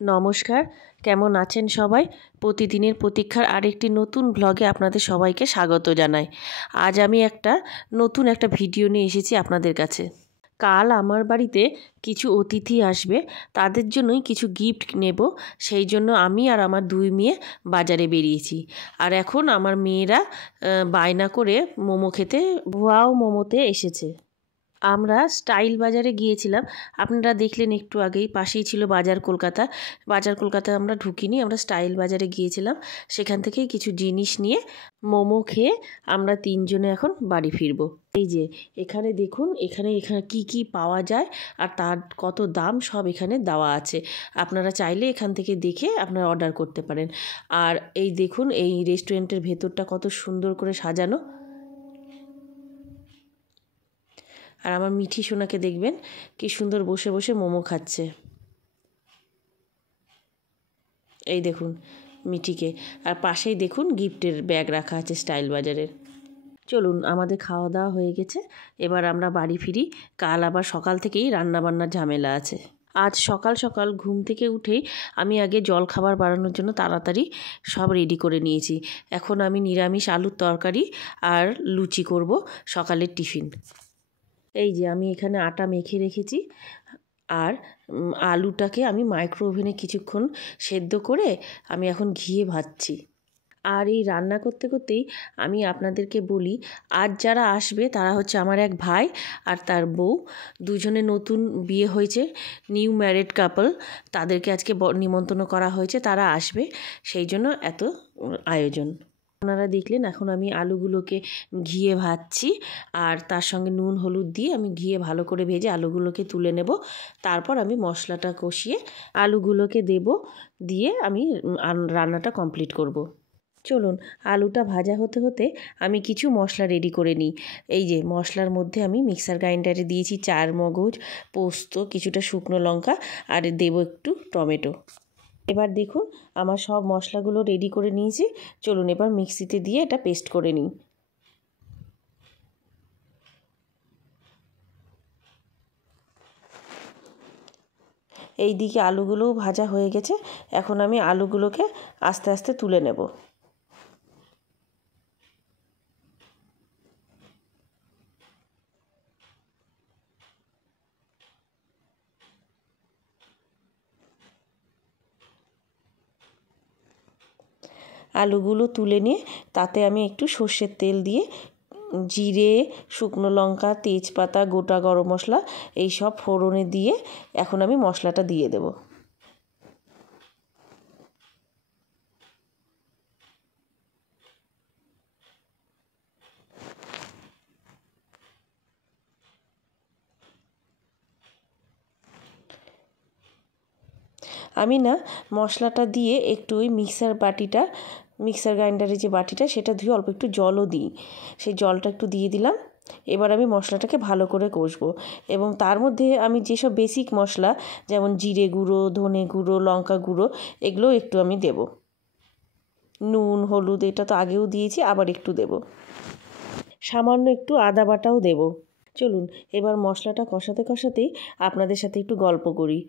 নমস্কার, কেমন আছেন সবাই? প্রতিদিনের প্রতীক্ষার আরেকটি নতুন ব্লগে আপনাদের সবাইকে স্বাগত জানাই। আজ আমি নতুন একটা ভিডিও নিয়ে এসেছি আপনাদের কাছে। কাল আমার বাড়িতে কিছু অতিথি আসবে, তাদের জন্যই কিছু গিফট নেব। সেই জন্য আমি আর আমার দুই মেয়ে বাজারে বেরিয়েছি। আর এখন আমার মেয়েরা বায়না করে মোমো খেতে ওয়াও মোমোতে এসেছে। আমরা স্টাইল বাজারে গিয়েছিলাম, আপনারা দেখলেন একটু আগেই, পাশেই ছিল বাজার কলকাতা। বাজার কলকাতা আমরা ঢুকিনি, আমরা স্টাইল বাজারে গিয়েছিলাম। সেখান থেকেই কিছু জিনিস নিয়ে মোমো খেয়ে আমরা তিনজনে এখন বাড়ি ফিরবো। এই যে এখানে দেখুন, এখানে কি কি পাওয়া যায় আর তার কত দাম সব এখানে দেওয়া আছে। আপনারা চাইলে এখান থেকে দেখে আপনারা অর্ডার করতে পারেন। আর এই দেখুন, এই রেস্টুরেন্টের ভেতরটা কত সুন্দর করে সাজানো। আর আমার মিঠি সোনাকে দেখবেন কি সুন্দর বসে বসে মোমো খাচ্ছে। এই দেখুন মিঠিকে। আর পাশেই দেখুন গিফটের ব্যাগ রাখা আছে স্টাইল বাজারের। চলুন, আমাদের খাওয়া দাওয়া হয়ে গেছে, এবার আমরা বাড়ি ফিরি। কাল আবার সকাল থেকেই রান্নাবান্নার ঝামেলা আছে। আজ সকাল সকাল ঘুম থেকে উঠেই আমি আগে জল খাবার বানানোর জন্য তাড়াতাড়ি সব রেডি করে নিয়েছি। এখন আমি নিরামিষ আলুর তরকারি আর লুচি করব সকালের টিফিন। এই যে আমি এখানে আটা মেখে রেখেছি, আর আলুটাকে আমি মাইক্রো ওভেনে কিছুক্ষণ সেদ্ধ করে আমি এখন ঘিয়ে ভাজছি। আর এই রান্না করতে করতেই আমি আপনাদেরকে বলি, আজ যারা আসবে তারা হচ্ছে আমার এক ভাই আর তার বউ, দুজনে নতুন বিয়ে হয়েছে, নিউ ম্যারিড কাপল। তাদেরকে আজকে নিমন্ত্রণ করা হয়েছে, তারা আসবে, সেই জন্য এত আয়োজন। আপনারা দেখলেন এখন আমি আলুগুলোকে ঘিয়ে ভাজছি, আর তার সঙ্গে নুন হলুদ দিয়ে আমি ঘিয়ে ভালো করে ভেজে আলুগুলোকে তুলে নেব। তারপর আমি মশলাটা কষিয়ে আলুগুলোকে দেব, দিয়ে আমি রান্নাটা কমপ্লিট করব। চলুন, আলুটা ভাজা হতে হতে আমি কিছু মশলা রেডি করে নিই। এই যে মশলার মধ্যে আমি মিক্সার গ্রাইন্ডারে দিয়েছি চারমগজ, পোস্ত, কিছুটা শুকনো লঙ্কা, আর দেব একটু টমেটো। এবার দেখুন আমার সব মশলাগুলো রেডি করে নিয়েছি। চলুন এবার মিক্সিতে দিয়ে এটা পেস্ট করে নিই। এই দিকে আলুগুলোও ভাজা হয়ে গেছে, এখন আমি আলুগুলোকে আস্তে আস্তে তুলে নেব। আলুগুলো তুলে নিয়ে তাতে আমি একটু সর্ষের তেল দিয়ে জিরে, শুকনো লঙ্কা, তেজপাতা, গোটা গরম মশলা এই সব ফোড়নে দিয়ে এখন আমি মশলাটা দিয়ে দেব। আমি মশলাটা দিয়ে একটু ওই মিক্সার গ্রাইন্ডারের যে বাটিটা সেটা ধুয়ে অল্প একটু জলও দিই, সেই জলটা একটু দিয়ে দিলাম। এবার আমি মশলাটাকে ভালো করে কষবো, এবং তার মধ্যে আমি যেসব বেসিক মশলা যেমন জিরে গুঁড়ো, ধনে গুঁড়ো, লঙ্কা গুঁড়ো, এগুলো একটু আমি দেব। নুন হলুদ এটা তো আগেও দিয়েছি, আবার একটু দেব। সামান্য একটু আদা বাটাও দেব। চলুন এবার মশলাটা কষাতে কষাতেই আপনাদের সাথে একটু গল্প করি।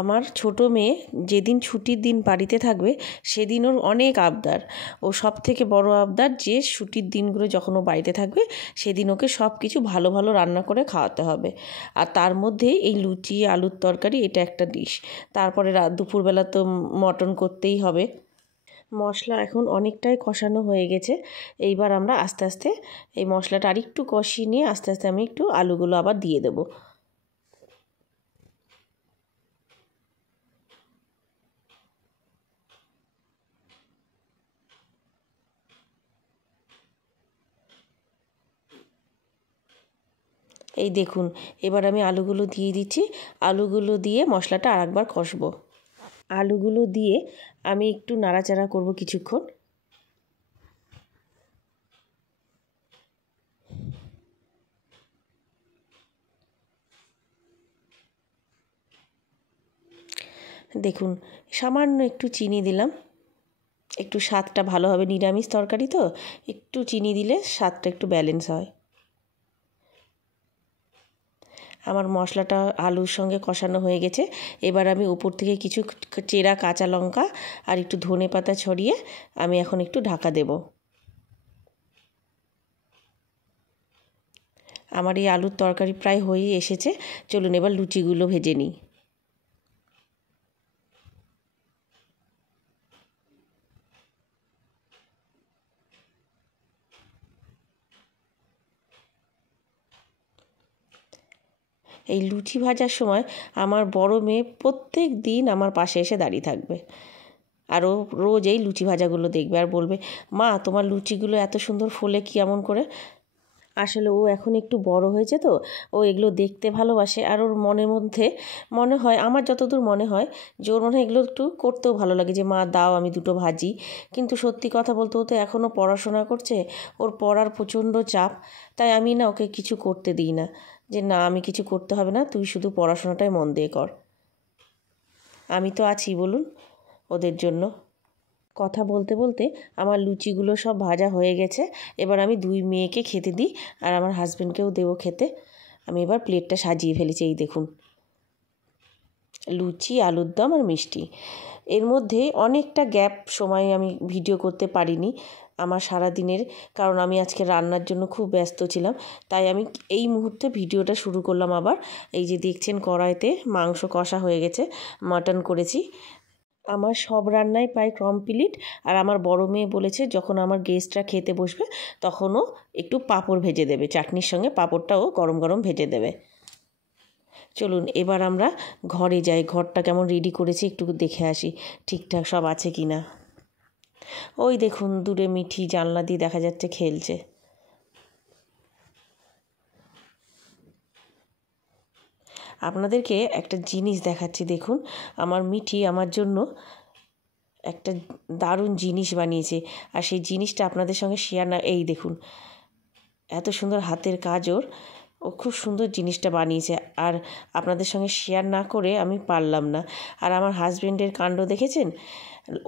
আমার ছোট মেয়ে যেদিন ছুটির দিন বাড়িতে থাকবে সেদিন ওর অনেক আবদার। ও সব থেকে বড় আবদার যে ছুটির দিনগুলো যখন ও বাড়িতে থাকবে সেদিন ওকে সব কিছু ভালো ভালো রান্না করে খাওয়াতে হবে। আর তার মধ্যে এই লুচি, আলুর তরকারি এটা একটা ডিশ। তারপরে দুপুরবেলা তো মটন করতেই হবে। মশলা এখন অনেকটাই কষানো হয়ে গেছে। এইবার আমরা আস্তে আস্তে এই মশলাটা আরেকটু কষিয়ে নিয়ে আস্তে আস্তে আমি একটু আলুগুলো আবার দিয়ে দেবো। এই দেখুন এবার আমি আলুগুলো দিয়ে দিচ্ছি। আলুগুলো দিয়ে মশলাটা আরেকবার কষবো। আলুগুলো দিয়ে আমি একটু নাড়াচাড়া করব কিছুক্ষণ। দেখুন সামান্য একটু চিনি দিলাম, একটু স্বাদটা ভালো হবে, নিরামিষ তরকারি তো একটু চিনি দিলে স্বাদটা একটু ব্যালেন্স হয়। আমার মশলাটা আলুর সঙ্গে কষানো হয়ে গেছে। এবার আমি উপর থেকে কিছু চেরা কাঁচা লঙ্কা আর একটু ধনেপাতা ছড়িয়ে আমি এখন একটু ঢাকা দেব। আমার এই আলুর তরকারি প্রায় হয়েই এসেছে। চলুন এবার লুচিগুলো ভেজে নিই। এই লুচি ভাজার সময় আমার বড় মেয়ে প্রত্যেক দিন আমার পাশে এসে দাঁড়িয়ে থাকবে, আর ও রোজ এই লুচি ভাজাগুলো দেখবে আর বলবে, মা তোমার লুচিগুলো এত সুন্দর ফোলে কি এমন করে। আসলে ও এখন একটু বড় হয়েছে তো, ও এগুলো দেখতে ভালোবাসে। আর ওর মনের মধ্যে মনে হয়, আমার যতদূর মনে হয় যে ওর মনে হয় এগুলো একটু করতেও ভালো লাগে, যে মা দাও আমি দুটো ভাজি। কিন্তু সত্যি কথা বলতে বলতে এখনও পড়াশোনা করছে, ওর পড়ার প্রচণ্ড চাপ। তাই আমি না ওকে কিছু করতে দিই না, যে না আমি কিছু করতে হবে না, তুই শুধু পড়াশোনাটাই মন দিয়ে কর। আমি তো আছি বলুন ওদের জন্য। কথা বলতে বলতে আমার লুচিগুলো সব ভাজা হয়ে গেছে। এবার আমি দুই মেয়েকে খেতে দিই আর আমার হাজব্যান্ডকেও দেবো খেতে। আমি এবার প্লেটটা সাজিয়ে ফেলেছি। এই দেখুন, লুচি, আলুর দম আর মিষ্টি। এর মধ্যে অনেকটা গ্যাপ সময় আমি ভিডিও করতে পারিনি আমার সারা দিনের, কারণ আমি আজকে রান্নার জন্য খুব ব্যস্ত ছিলাম। তাই আমি এই মুহূর্তে ভিডিওটা শুরু করলাম আবার। এই যে দেখছেন কড়াইতে মাংস কষা হয়ে গেছে, মাটন করেছি। আমার সব রান্নাই প্রায় কমপ্লিট। আর আমার বড় মেয়ে বলেছে যখন আমার গেস্টরা খেতে বসবে তখনও একটু পাঁপড় ভেজে দেবে, চাটনির সঙ্গে পাঁপড়টাও গরম গরম ভেজে দেবে। চলুন এবার আমরা ঘরে যাই, ঘরটা কেমন রেডি করেছি একটু দেখে আসি, ঠিকঠাক সব আছে কি না। ওই দেখুন দূরে মিঠি জানলা দিয়ে দেখা যাচ্ছে খেলছে। আপনাদেরকে একটা জিনিস দেখাচ্ছি, দেখুন আমার মিঠি আমার জন্য একটা দারুণ জিনিস বানিয়েছে, আর সেই জিনিসটা আপনাদের সঙ্গে শেয়ার না, এই দেখুন এত সুন্দর হাতের কাজ ওর, ও খুব সুন্দর জিনিসটা বানিয়েছে, আর আপনাদের সঙ্গে শেয়ার না করে আমি পারলাম না। আর আমার হাজব্যান্ডের কাণ্ড দেখেছেন,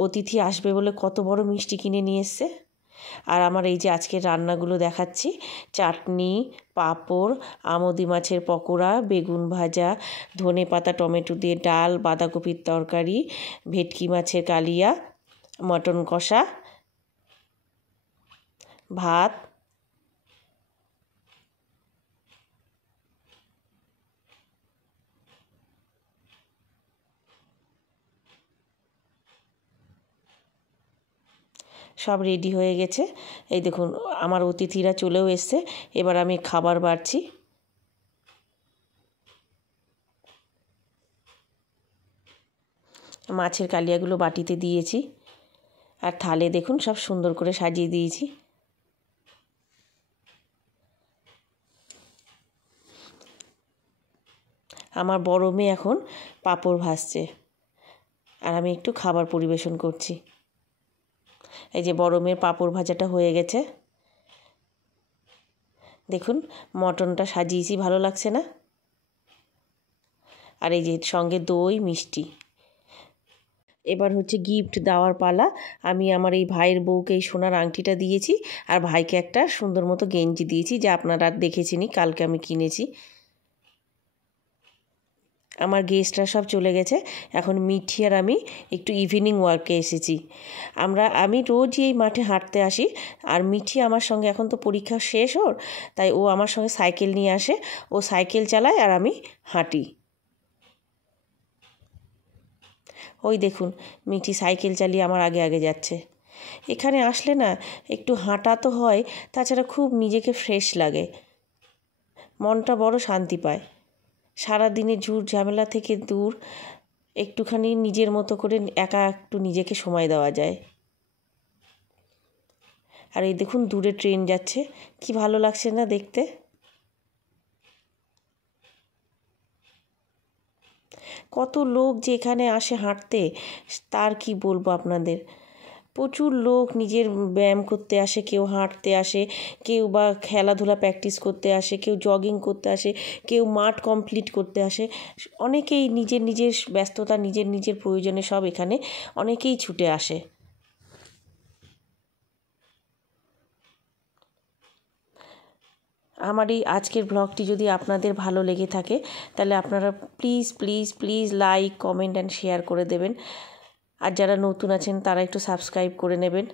অতিথি আসবে বলে কত বড় মিষ্টি কিনে নিয়ে এসছে। আর আমার এই যে আজকের রান্নাগুলো দেখাচ্ছি, চাটনি, পাঁপড়, আমোদি মাছের পকোড়া, বেগুন ভাজা, ধনেপাতা টমেটো দিয়ে ডাল, বাঁধাকপির তরকারি, ভেটকি মাছের কালিয়া, মটন কষা, ভাত, সব রেডি হয়ে গেছে। এই দেখুন আমার অতিথিরা চলেও এসছে, এবার আমি খাবার বাড়ছি। মাছের কালিয়াগুলো বাটিতে দিয়েছি, আর থালে দেখুন সব সুন্দর করে সাজিয়ে দিয়েছি। আমার বড় মেয়ে এখন পাঁপড় ভাজছে, আর আমি একটু খাবার পরিবেশন করছি। এই যে বড় মেয়ের পাঁপড় ভাজাটা হয়ে গেছে, দেখুন মটনটা সাজিয়েছি, ভালো লাগছে না? আর এই যে সঙ্গে দই মিষ্টি। এবার হচ্ছে গিফট দেওয়ার পালা। আমি আমার এই ভাইয়ের বউকে এই সোনার আংটিটা দিয়েছি, আর ভাইকে একটা সুন্দর মতো গেঞ্জি দিয়েছি, যা আপনারা দেখেছেনই, কালকে আমি কিনেছি। আমার গেস্টরা সব চলে গেছে, এখন মিঠি আর আমি একটু ইভিনিং ওয়ার্কে এসেছি। আমি রোজই এই মাঠে হাঁটতে আসি, আর মিঠি আমার সঙ্গে, এখন তো পরীক্ষা শেষ ওর, তাই ও আমার সঙ্গে সাইকেল নিয়ে আসে, ও সাইকেল চালায় আর আমি হাঁটি। ওই দেখুন মিঠি সাইকেল চালিয়ে আমার আগে আগে যাচ্ছে। এখানে আসলে না একটু হাঁটা তো হয়, তাছাড়া খুব নিজেকে ফ্রেশ লাগে, মনটা বড় শান্তি পায়। সারাদিনের ঝুট ঝামেলা থেকে দূর, একটুখানি নিজের মতো করে একা একটু নিজেকে সময় দেওয়া যায়। আর এই দেখুন দূরে ট্রেন যাচ্ছে, কি ভালো লাগছে না দেখতে। কত লোক যে এখানে আসে হাঁটতে, তার কি বলবো আপনাদের। প্রচুর লোক নিজের ব্যায়াম করতে আসে, কেউ হাঁটতে আসে, কেউ বা খেলাধুলা প্র্যাকটিস করতে আসে, কেউ জগিং করতে আসে, কেউ মাঠ কমপ্লিট করতে আসে। অনেকেই নিজের নিজের ব্যস্ততা, নিজের নিজের প্রয়োজনে সব এখানে অনেকেই ছুটে আসে। আমার এই আজকের ব্লগটি যদি আপনাদের ভালো লেগে থাকে তাহলে আপনারা please please please like, comment and share করে দেবেন। আর যারা নতুন আছেন তারা একটু সাবস্ক্রাইব করে নেবেন।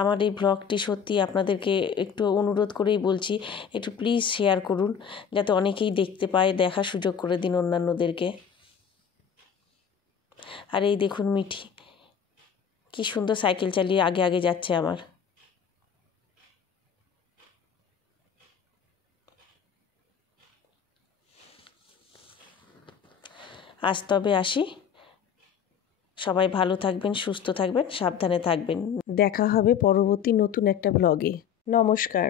আমার এই ব্লগটি সত্যি আপনাদেরকে একটু অনুরোধ করেই বলছি, একটু প্লিজ শেয়ার করুন যাতে অনেকেই দেখতে পায়, দেখার সুযোগ করে দিন অন্যান্যদেরকে। আর এই দেখুন মিঠি কি সুন্দর সাইকেল চালিয়ে আগে আগে যাচ্ছে আমার। আজ তবে আসি, সবাই ভালো থাকবেন, সুস্থ থাকবেন, সাবধানে থাকবেন। দেখা হবে পরবর্তী নতুন একটা ব্লগে। নমস্কার।